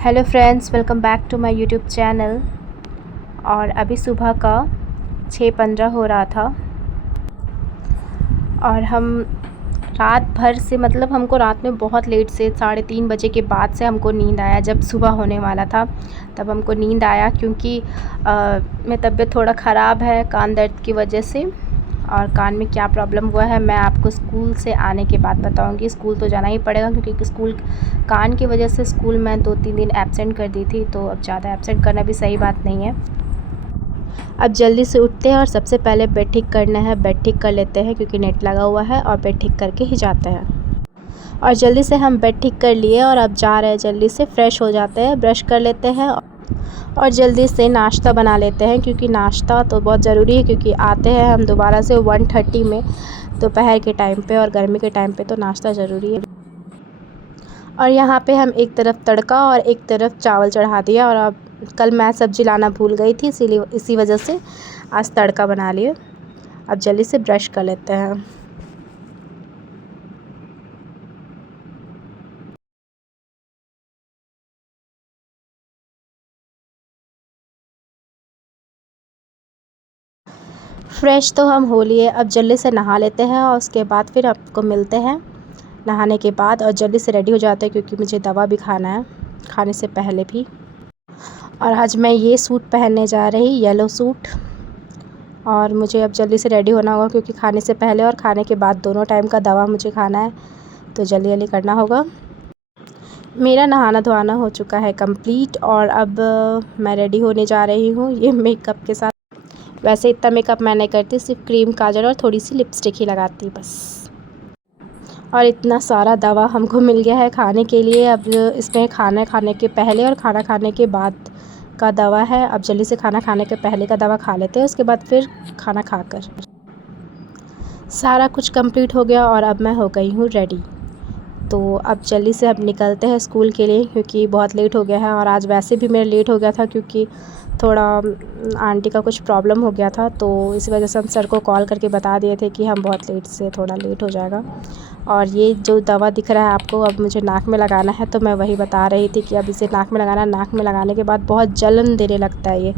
Hello friends, welcome back to my YouTube channel. और अभी सुबह का 6:15 हो रहा था और हम रात भर से हमको रात में बहुत लेट से 3:30 बजे के बाद से हमको नींद आया। जब सुबह होने वाला था तब हमको नींद आया क्योंकि मेरी तबीयत थोड़ा ख़राब है कान दर्द की वजह से। और कान में क्या प्रॉब्लम हुआ है मैं आपको स्कूल से आने के बाद बताऊंगी। स्कूल तो जाना ही पड़ेगा क्योंकि स्कूल कान की वजह से स्कूल मैं 2-3 दिन एब्सेंट कर दी थी, तो अब ज़्यादा एब्सेंट करना भी सही बात नहीं है। अब जल्दी से उठते हैं और सबसे पहले बेड ठीक करना है। बेड ठीक कर लेते हैं क्योंकि नेट लगा हुआ है और बेड ठीक करके ही जाते हैं। और जल्दी से हम बेड ठीक कर लिए और अब जा रहे हैं, जल्दी से फ्रेश हो जाते हैं, ब्रश कर लेते हैं और जल्दी से नाश्ता बना लेते हैं क्योंकि नाश्ता तो बहुत ज़रूरी है क्योंकि आते हैं हम दोबारा से 1:30 में दोपहर के टाइम पे, और गर्मी के टाइम पे तो नाश्ता ज़रूरी है। और यहाँ पे हम एक तरफ तड़का और एक तरफ चावल चढ़ा दिया। और अब कल मैं सब्ज़ी लाना भूल गई थी, इसीलिए इसी वजह से आज तड़का बना लिए। अब जल्दी से ब्रश कर लेते हैं। फ्रेश तो हम हो लिए, अब जल्दी से नहा लेते हैं और उसके बाद फिर आपको मिलते हैं नहाने के बाद। और जल्दी से रेडी हो जाते हैं क्योंकि मुझे दवा भी खाना है, खाने से पहले भी। और आज मैं ये सूट पहनने जा रही, येलो सूट। और मुझे अब जल्दी से रेडी होना होगा क्योंकि खाने से पहले और खाने के बाद दोनों टाइम का दवा मुझे खाना है, तो जल्दी जल्दी करना होगा। मेरा नहाना धोना हो चुका है कंप्लीट और अब मैं रेडी होने जा रही हूँ ये मेकअप के साथ। वैसे इतना मेकअप मैं नहीं करती, सिर्फ क्रीम काजल और थोड़ी सी लिपस्टिक ही लगाती बस। और इतना सारा दवा हमको मिल गया है खाने के लिए। अब इसमें खाना खाने के पहले और खाना खाने के बाद का दवा है। अब जल्दी से खाना खाने के पहले का दवा खा लेते हैं, उसके बाद फिर खाना खाकर सारा कुछ कंप्लीट हो गया और अब मैं हो गई हूँ रेडी। तो अब जल्दी से अब निकलते हैं स्कूल के लिए क्योंकि बहुत लेट हो गया है। और आज वैसे भी मेरा लेट हो गया था क्योंकि थोड़ा आंटी का कुछ प्रॉब्लम हो गया था, तो इस वजह से हम सर को कॉल करके बता दिए थे कि हम बहुत लेट से थोड़ा लेट हो जाएगा। और ये जो दवा दिख रहा है आपको, अब मुझे नाक में लगाना है, तो मैं वही बता रही थी कि अब इसे नाक में लगाना है। नाक में लगाने के बाद बहुत जलन देने लगता है ये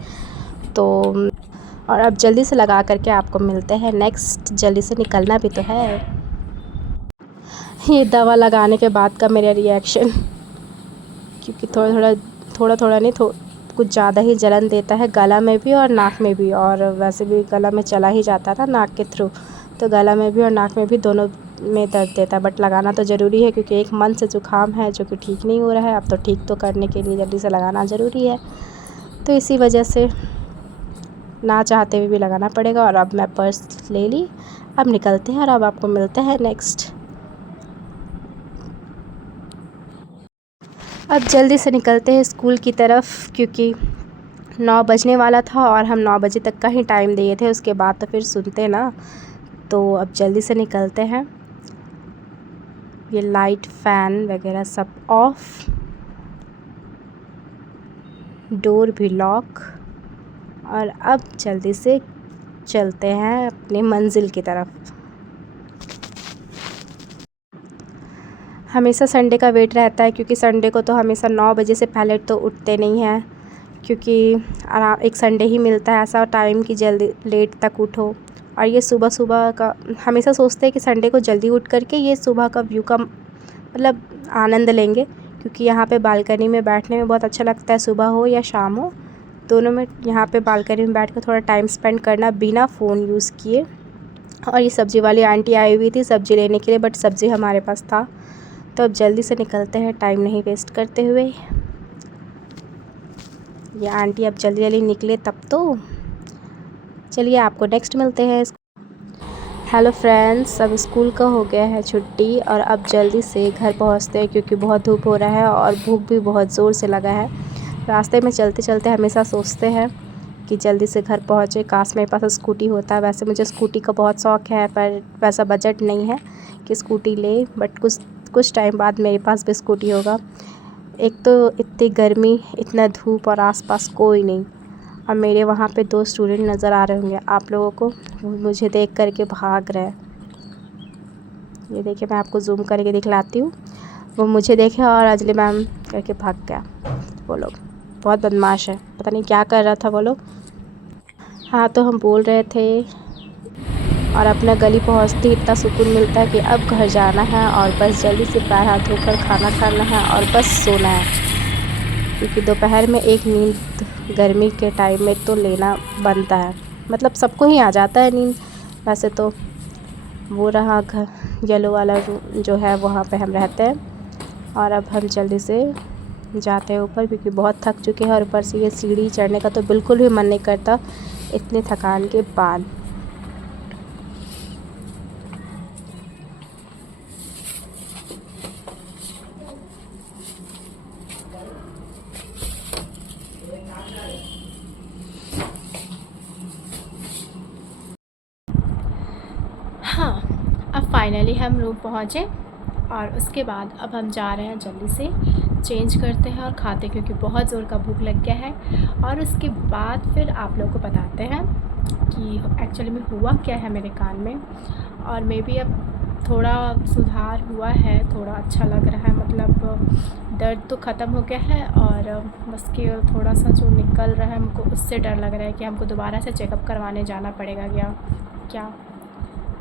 तो। और अब जल्दी से लगा करके आपको मिलते हैं नेक्स्ट। जल्दी से निकलना भी तो है। ये दवा लगाने के बाद का मेरा रिएक्शन, क्योंकि थोड़ा थोड़ा नहीं, कुछ ज़्यादा ही जलन देता है गला में भी और नाक में भी। और वैसे भी गला में चला ही जाता था नाक के थ्रू, तो गला में भी और नाक में भी दोनों में दर्द देता है। बट लगाना तो ज़रूरी है क्योंकि एक मंथ से ज़ुकाम है जो कि ठीक नहीं हो रहा है। अब तो ठीक तो करने के लिए जल्दी से लगाना ज़रूरी है, तो इसी वजह से ना चाहते हुए भी लगाना पड़ेगा। और अब मैं पर्स ले ली, अब निकलते हैं और अब आपको मिलते हैं नेक्स्ट। अब जल्दी से निकलते हैं स्कूल की तरफ क्योंकि 9 बजने वाला था और हम 9 बजे तक का ही टाइम दिए थे, उसके बाद तो फिर सुनते ना। तो अब जल्दी से निकलते हैं। ये लाइट फ़ैन वगैरह सब ऑफ, डोर भी लॉक। और अब जल्दी से चलते हैं अपनी मंजिल की तरफ। हमेशा संडे का वेट रहता है क्योंकि संडे को तो हमेशा 9 बजे से पहले तो उठते नहीं हैं, क्योंकि एक संडे ही मिलता है ऐसा टाइम कि जल्दी लेट तक उठो। और ये सुबह सुबह का हमेशा सोचते हैं कि संडे को जल्दी उठ करके ये सुबह का व्यू का आनंद लेंगे, क्योंकि यहाँ पे बालकनी में बैठने में बहुत अच्छा लगता है। सुबह हो या शाम हो, दोनों में यहाँ पे बालकनी में बैठ कर थोड़ा टाइम स्पेंड करना बिना फ़ोन यूज़ किए। और ये सब्ज़ी वाली आंटी आई हुई थी सब्ज़ी लेने के लिए, बट सब्ज़ी हमारे पास था, तो अब जल्दी से निकलते हैं टाइम नहीं वेस्ट करते हुए। ये आंटी अब जल्दी जल्दी निकले तब तो। चलिए आपको नेक्स्ट मिलते हैं। हेलो फ्रेंड्स, अब स्कूल का हो गया है छुट्टी और अब जल्दी से घर पहुंचते हैं क्योंकि बहुत धूप हो रहा है और भूख भी बहुत ज़ोर से लगा है। रास्ते में चलते चलते हमेशा सोचते हैं कि जल्दी से घर पहुँचे, काश मेरे पास स्कूटी होता। वैसे मुझे स्कूटी का बहुत शौक़ है पर वैसा बजट नहीं है कि स्कूटी ले, बट कुछ टाइम बाद मेरे पास भी स्कूटी होगा। एक तो इतनी गर्मी, इतना धूप और आसपास कोई नहीं। और मेरे वहाँ पे 2 स्टूडेंट नज़र आ रहे होंगे आप लोगों को, मुझे देख करके भाग रहे हैं। ये देखिए, मैं आपको जूम करके दिखलाती हूँ। वो मुझे देखे और अंजलि मैम करके भाग गया। वो लोग बहुत बदमाश है, पता नहीं क्या कर रहा था वो लोग। हाँ, तो हम बोल रहे थे और अपना गली पहुँचते ही इतना सुकून मिलता है कि अब घर जाना है और बस जल्दी से पैर हाथ धोकर खाना खाना है और बस सोना है। क्योंकि दोपहर में एक नींद गर्मी के टाइम में तो लेना बनता है, मतलब सबको ही आ जाता है नींद वैसे तो। वो रहा घर येलो वाला रूम जो है, वहाँ पे हम रहते हैं। और अब हम जल्दी से जाते हैं ऊपर, क्योंकि बहुत थक चुके हैं और ऊपर से ये सीढ़ी चढ़ने का तो बिल्कुल भी मन नहीं करता इतने थकान के बाद। हाँ, अब फाइनली हम रूम पहुँचे और उसके बाद अब हम जा रहे हैं जल्दी से चेंज करते हैं और खाते, क्योंकि बहुत ज़ोर का भूख लग गया है। और उसके बाद फिर आप लोगों को बताते हैं कि एक्चुअली में हुआ क्या है मेरे कान में। और मे बी अब थोड़ा सुधार हुआ है, थोड़ा अच्छा लग रहा है, मतलब दर्द तो ख़त्म हो गया है और बस केवल थोड़ा सा जो निकल रहा है हमको उससे डर लग रहा है कि हमको दोबारा से चेकअप करवाने जाना पड़ेगा क्या।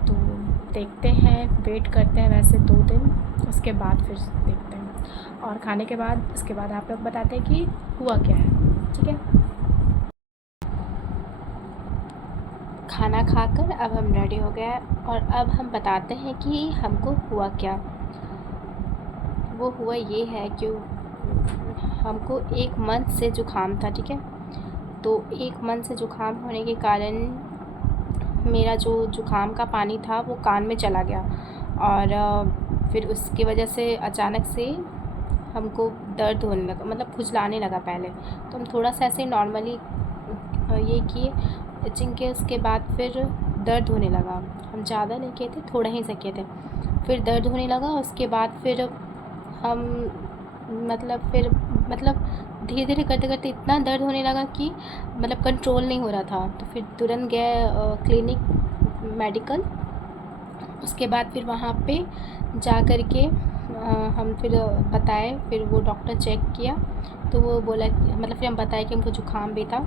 तो देखते हैं, वेट करते हैं वैसे 2 दिन, उसके बाद फिर देखते हैं। और खाने के बाद उसके बाद आप लोग बताते हैं कि हुआ क्या है, ठीक है। खाना खाकर अब हम रेडी हो गए और अब हम बताते हैं कि हमको हुआ क्या। वो हुआ ये है कि हमको 1 मंथ से ज़ुकाम था, ठीक है। तो 1 मंथ से ज़ुकाम होने के कारण मेरा जो ज़ुकाम का पानी था वो कान में चला गया और फिर उसकी वजह से अचानक से हमको दर्द होने लगा, मतलब खुजलाने लगा पहले। तो हम थोड़ा सा ऐसे नॉर्मली ये किए, इचिंग के, उसके बाद फिर दर्द होने लगा। हम ज़्यादा नहीं किए थे, थोड़ा ही से किए थे। फिर दर्द होने लगा, उसके बाद फिर हम मतलब धीरे धीरे करते करते इतना दर्द होने लगा कि मतलब कंट्रोल नहीं हो रहा था। तो फिर तुरंत गए क्लिनिक मेडिकल। उसके बाद फिर वहाँ पे जा कर के हम फिर बताए, फिर वो डॉक्टर चेक किया तो वो बोला, मतलब फिर हम बताए कि हमको ज़ुकाम भी था।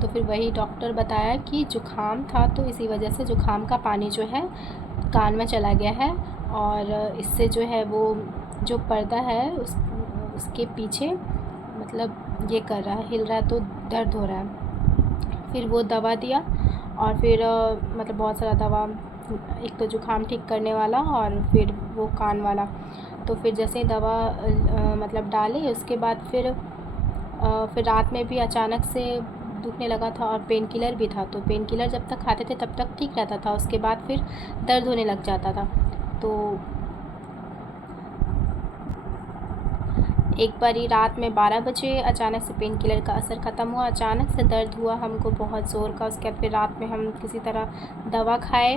तो फिर वही डॉक्टर बताया कि ज़ुकाम था तो इसी वजह से ज़ुकाम का पानी जो है कान में चला गया है और इससे जो है वो जो पर्दा है उसके पीछे मतलब ये कर रहा है, हिल रहा है, तो दर्द हो रहा है। फिर वो दवा दिया और फिर मतलब बहुत सारा दवा, एक तो ज़ुकाम ठीक करने वाला और फिर वो कान वाला। तो फिर जैसे ही दवा मतलब डाले, उसके बाद फिर रात में भी अचानक से दुखने लगा था और पेन किलर भी था। तो पेन किलर जब तक खाते थे तब तक ठीक रहता था, उसके बाद फिर दर्द होने लग जाता था। तो एक बारी रात में 12 बजे अचानक से पेन किलर का असर ख़त्म हुआ, अचानक से दर्द हुआ हमको बहुत ज़ोर का। उसके बाद फिर रात में हम किसी तरह दवा खाए,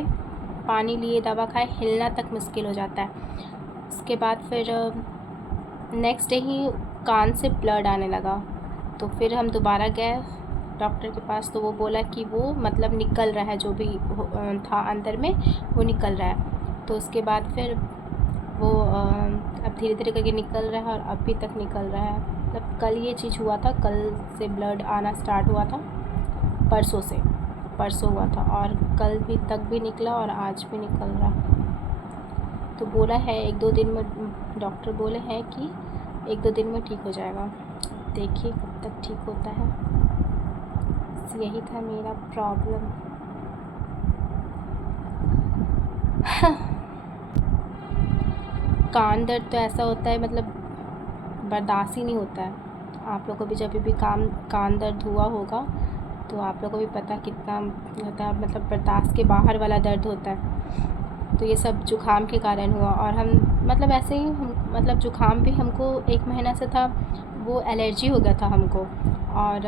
पानी लिए, दवा खाए, हिलना तक मुश्किल हो जाता है। उसके बाद फिर नेक्स्ट डे ही कान से ब्लड आने लगा। तो फिर हम दोबारा गए डॉक्टर के पास, तो वो बोला कि वो मतलब निकल रहा है, जो भी था अंदर में वो निकल रहा है। तो उसके बाद फिर वो अब धीरे धीरे करके निकल रहा है और अभी तक निकल रहा है। मतलब कल ये चीज़ हुआ था, कल से ब्लड आना स्टार्ट हुआ था, परसों हुआ था और कल भी तक भी निकला और आज भी निकल रहा। तो बोला है 1-2 दिन में, डॉक्टर बोले हैं कि 1-2 दिन में ठीक हो जाएगा। देखिए कब तक ठीक होता है। यही था मेरा प्रॉब्लम। कान दर्द तो ऐसा होता है, मतलब बर्दाश्त ही नहीं होता है। आप लोगों को भी जब भी कान दर्द हुआ होगा तो आप लोगों को भी पता कितना होता है, मतलब बर्दाश्त के बाहर वाला दर्द होता है। तो ये सब ज़ुकाम के कारण हुआ और हम मतलब ऐसे ही मतलब ज़ुकाम भी हमको 1 महीना से था, वो एलर्जी हो गया था हमको। और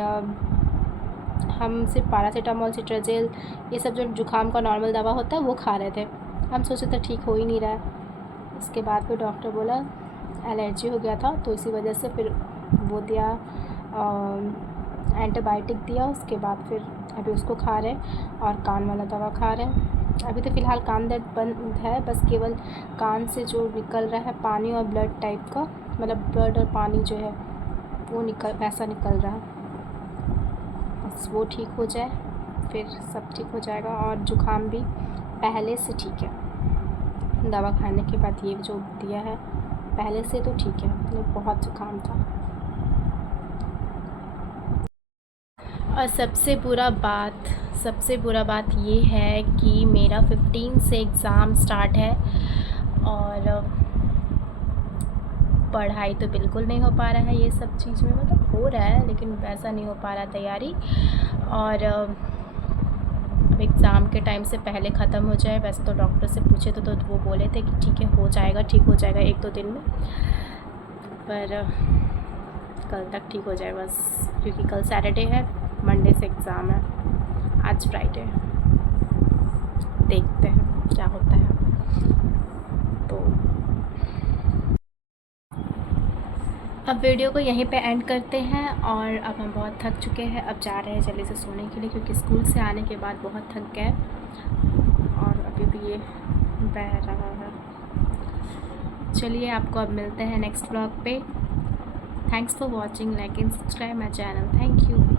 हम सिर्फ पैरासीटामोल, सिट्राजिल, ये सब जो ज़ुकाम का नॉर्मल दवा होता है वो खा रहे थे। हम सोचे थे ठीक हो ही नहीं रहा है। उसके बाद फिर डॉक्टर बोला एलर्जी हो गया था, तो इसी वजह से फिर वो दिया, एंटीबायोटिक दिया। उसके बाद फिर अभी उसको खा रहे और कान वाला दवा खा रहे हैं। अभी तो फ़िलहाल कान दर्द बंद है, बस केवल कान से जो निकल रहा है पानी और ब्लड टाइप का, मतलब ब्लड और पानी जो है वो ऐसा निकल रहा है, बस वो ठीक हो जाए फिर सब ठीक हो जाएगा। और जुकाम भी पहले से ठीक है, दवा खाने के बाद ये जो दिया है पहले से तो ठीक है, मतलब बहुत जुकाम था। और सबसे बुरा बात ये है कि मेरा 15 से एग्ज़ाम स्टार्ट है और पढ़ाई तो बिल्कुल नहीं हो पा रहा है, ये सब चीज़ में मतलब हो रहा है लेकिन वैसा नहीं हो पा रहा तैयारी। और अब एग्ज़ाम के टाइम से पहले ख़त्म हो जाए। वैसे तो डॉक्टर से पूछे तो वो बोले थे कि ठीक है हो जाएगा, ठीक हो जाएगा 1-2 दिन में, पर कल तक ठीक हो जाए बस, क्योंकि कल सैटरडे है, मंडे से एग्ज़ाम है, आज फ्राइडे है, देखते हैं क्या होता है। तो अब वीडियो को यहीं पे एंड करते हैं, और अब हम बहुत थक चुके हैं, अब जा रहे हैं जल्दी से सोने के लिए, क्योंकि स्कूल से आने के बाद बहुत थक गए और अभी भी ये बह रहा है। चलिए आपको अब मिलते हैं नेक्स्ट व्लॉग पे। Thanks for watching, like and subscribe my channel. Thank you.